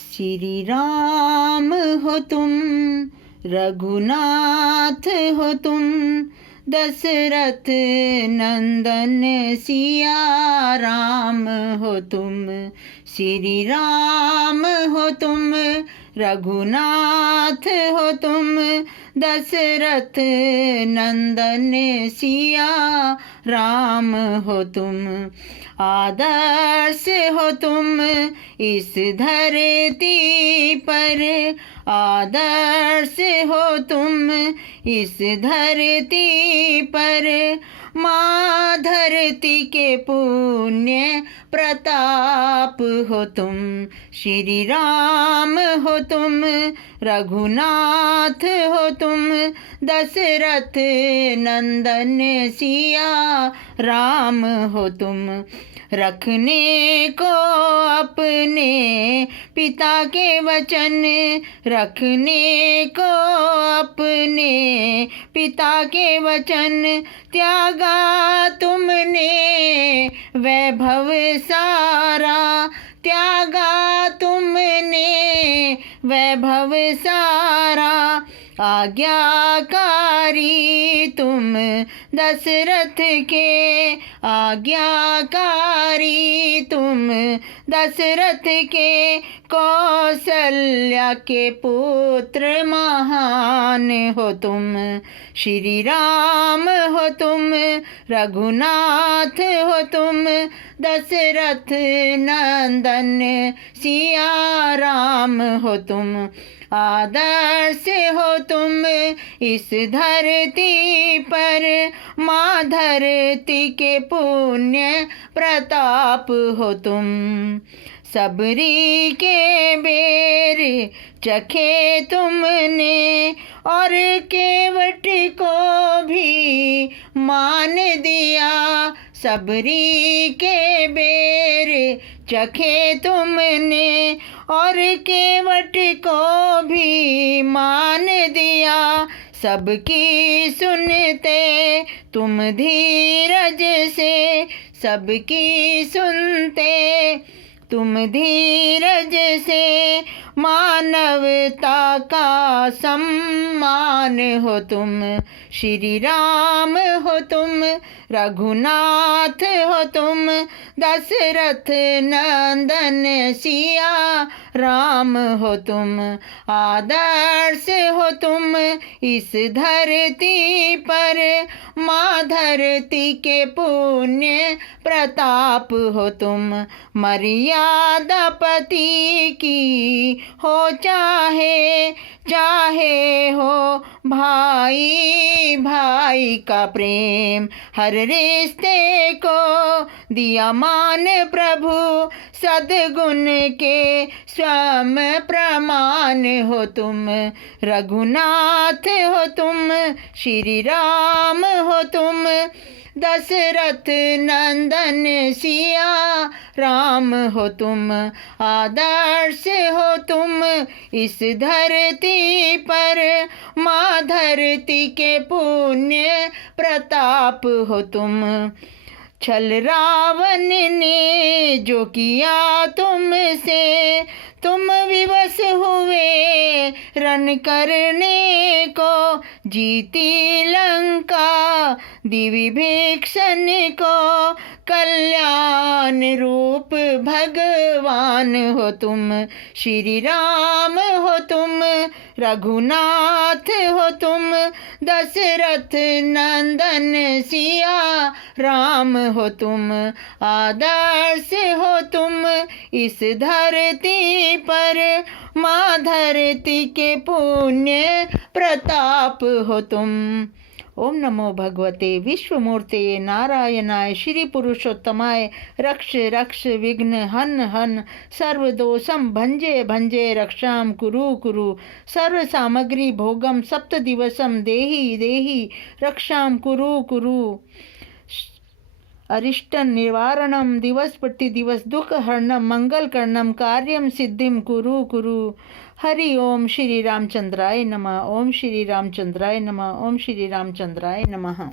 श्री राम हो तुम, रघुनाथ हो तुम, दशरथ नंदन सिया राम हो तुम। श्री राम हो तुम, रघुनाथ हो तुम, दशरथ नंदन सिया राम हो तुम। आदर्श हो तुम इस धरती पर, आदर्श हो तुम इस धरती पर। माँ धरती के पुण्य प्रताप हो तुम। श्री राम हो तुम, रघुनाथ हो तुम, दशरथ नंदन सिया राम हो तुम। रखने को अपने पिता के वचन, रखने को अपने पिता के वचन, त्यागा तुमने वैभव सारा, त्यागा तुमने वैभव सारा। आज्ञाकारी तुम दशरथ के, आज्ञाकारी तुम दशरथ के, कौशल्या के पुत्र महान हो तुम। श्री राम हो तुम, रघुनाथ हो तुम, दशरथ नंदन सिया राम हो तुम। आदर्श हो तुम इस धरती पर, माँ धरती के पुण्य प्रताप हो तुम। सबरी के बेर चखे तुमने, और केवट को भी मान दिया। सबरी के बेर चखे तुमने, और केवट को भी मान दिया। सबकी सुनते तुम धीरज से, सबकी सुनते तुम धीरज से। मानवता का सम्मान हो तुम। श्री राम हो तुम, रघुनाथ हो तुम, दशरथ नंदन सिया राम हो तुम। आदर्श हो तुम इस धरती पर, माँ धरती के पुण्य प्रताप हो तुम। मर्यादा पति की हो चाहे, चाहे हो भाई भाई का प्रेम, हर रिश्ते को दिया मान प्रभु। सद्गुण के स्वयं प्रमाण हो तुम। रघुनाथ हो तुम, श्री राम हो तुम, दशरथ नंदन सिया राम हो तुम। आदर्श हो तुम इस धरती पर, माँ धरती के पुण्य प्रताप हो तुम। छल रावण ने जो किया तुमसे, तुम विवश हुए रण करने को। जीती लंका दिविभीषण को, कल्याण रूप भगवान हो तुम। श्री राम हो तुम, रघुनाथ हो तुम, दशरथ नंदन सिया राम हो तुम। आदर्श हो तुम इस धरती पर, माँ धरती के पुण्य प्रताप हो तुम। ओम नमो भगवते विश्वमूर्ते नारायणाय श्री पुरुषोत्तमाय। रक्ष रक्ष विघ्न हन हन, सर्वदोषम भंजे भंजे, रक्षाम कुरु कुरु। सर्व सामग्री भोगम सप्त दिवसम देहि देहि, रक्षाम कुरु कुरु। अरिष्टं निवारणं दिवस प्रति दिवस दुख हरणं मंगल करणं कार्यम सिद्धिम कुरु कुरु। हरि ओम श्री रामचंद्राय नमः। ओम श्री रामचंद्राय नमः। ओम श्री रामचंद्राय नमः।